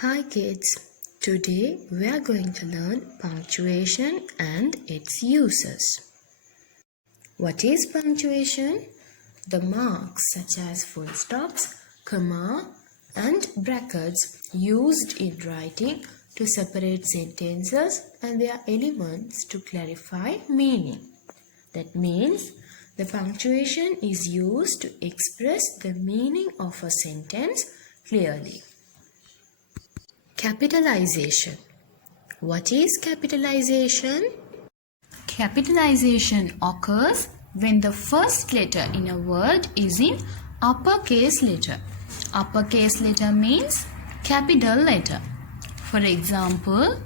Hi kids, today we are going to learn punctuation and its uses. What is punctuation? The marks such as full stops, comma and brackets used in writing to separate sentences and their elements to clarify meaning. That means the punctuation is used to express the meaning of a sentence clearly. Capitalization. What is capitalization? Capitalization occurs when the first letter in a word is in uppercase letter. Uppercase letter means capital letter. For example,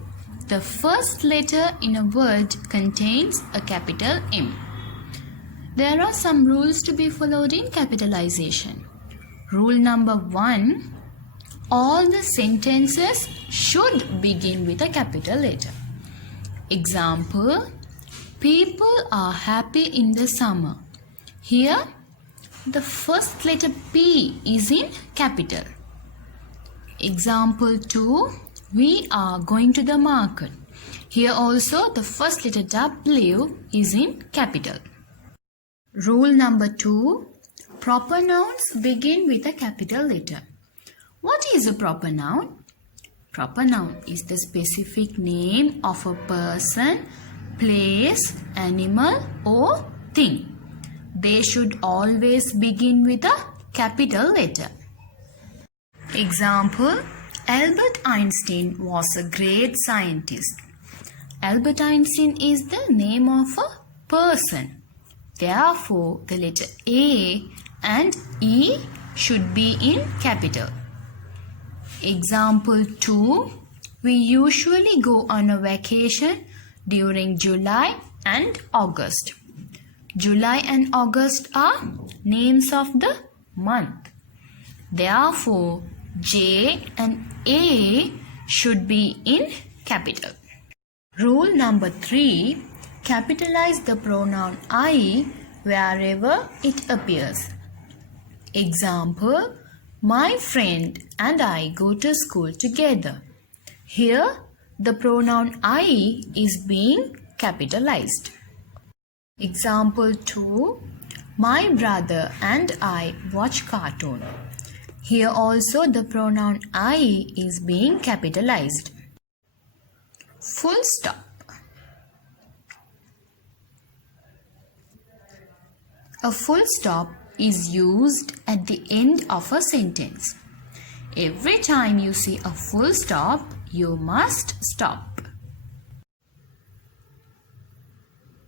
the first letter in a word contains a capital M. There are some rules to be followed in capitalization. Rule number 1. All the sentences should begin with a capital letter. Example, people are happy in the summer. Here, the first letter P is in capital. Example 2, we are going to the market. Here also, the first letter W is in capital. Rule number 2, proper nouns begin with a capital letter. What is a proper noun? Proper noun is the specific name of a person, place, animal or thing. They should always begin with a capital letter. Example, Albert Einstein was a great scientist. Albert Einstein is the name of a person. Therefore, the letter A and E should be in capital. Example 2. We usually go on a vacation during July and August. July and August are names of the month. Therefore, J and A should be in capital. Rule number 3. Capitalize the pronoun I wherever it appears. Example, my friend and I go to school together. Here, the pronoun I is being capitalized. Example 2. My brother and I watch cartoon. Here also the pronoun I is being capitalized. Full stop. A full stop is used at the end of a sentence. Every time you see a full stop, you must stop.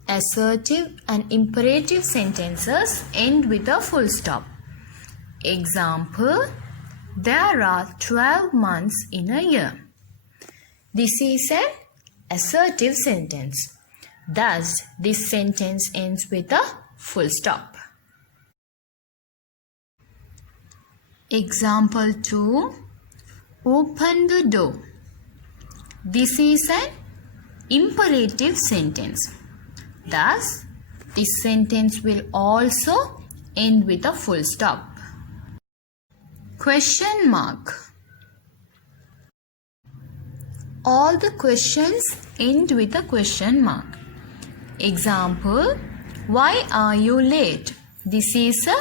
Assertive and imperative sentences end with a full stop. Example, there are 12 months in a year. This is an assertive sentence. Thus, this sentence ends with a full stop. Example 2. Open the door. This is an imperative sentence. Thus, this sentence will also end with a full stop. Question mark. All the questions end with a question mark. Example, why are you late? This is a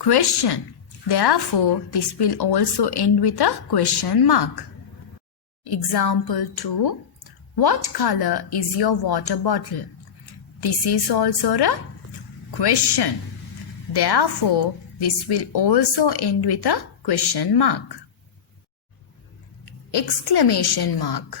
question. Therefore, this will also end with a question mark. Example 2. What color is your water bottle? This is also a question. Therefore, this will also end with a question mark. Exclamation mark.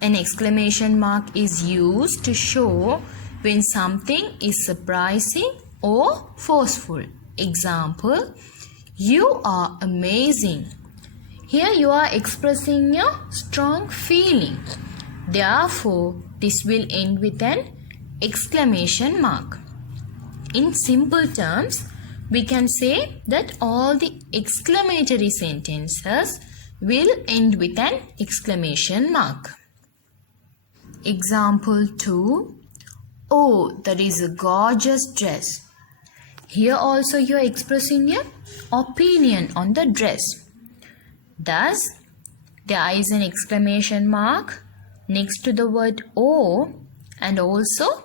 An exclamation mark is used to show when something is surprising or forceful. Example, you are amazing. Here you are expressing your strong feeling. Therefore, this will end with an exclamation mark. In simple terms, we can say that all the exclamatory sentences will end with an exclamation mark. Example 2. Oh, that is a gorgeous dress. Here also you are expressing your opinion on the dress. Thus, there is an exclamation mark next to the word O and also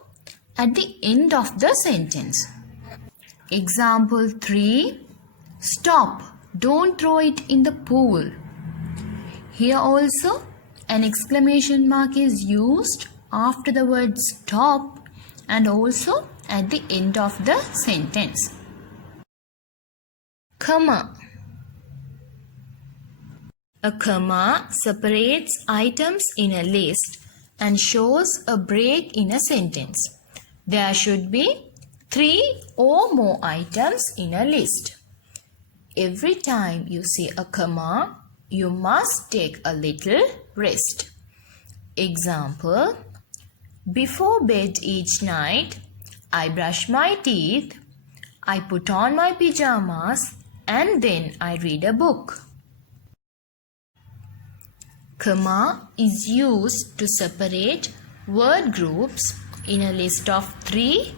at the end of the sentence. Example 3. Stop! Don't throw it in the pool. Here also an exclamation mark is used after the word stop and also at the end of the sentence. Comma. A comma separates items in a list and shows a break in a sentence. There should be 3 or more items in a list. Every time you see a comma, you must take a little rest. Example, before bed each night, I brush my teeth, I put on my pyjamas, and then I read a book. Comma is used to separate word groups in a list of 3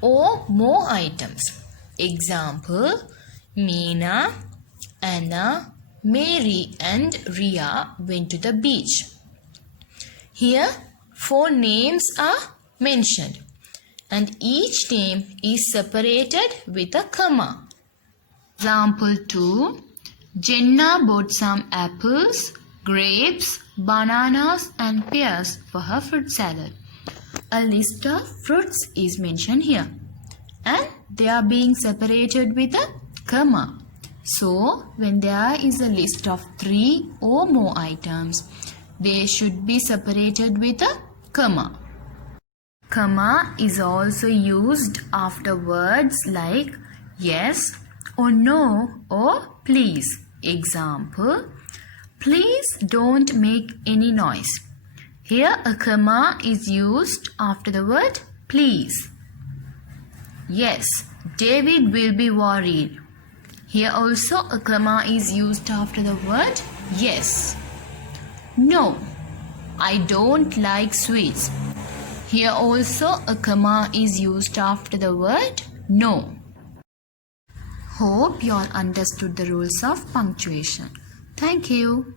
or more items. Example, Meena, Anna, Mary and Ria went to the beach. Here 4 names are mentioned and each name is separated with a comma. Example 2. Jenna bought some apples, grapes, bananas and pears for her fruit salad. A list of fruits is mentioned here and they are being separated with a comma. So, when there is a list of 3 or more items, they should be separated with a comma. Comma is also used after words like yes or no or please. Example, please don't make any noise. Here a comma is used after the word please. Yes, David will be worried. Here also a comma is used after the word yes. No, I don't like sweets. Here also a comma is used after the word no. Hope you all understood the rules of punctuation. Thank you.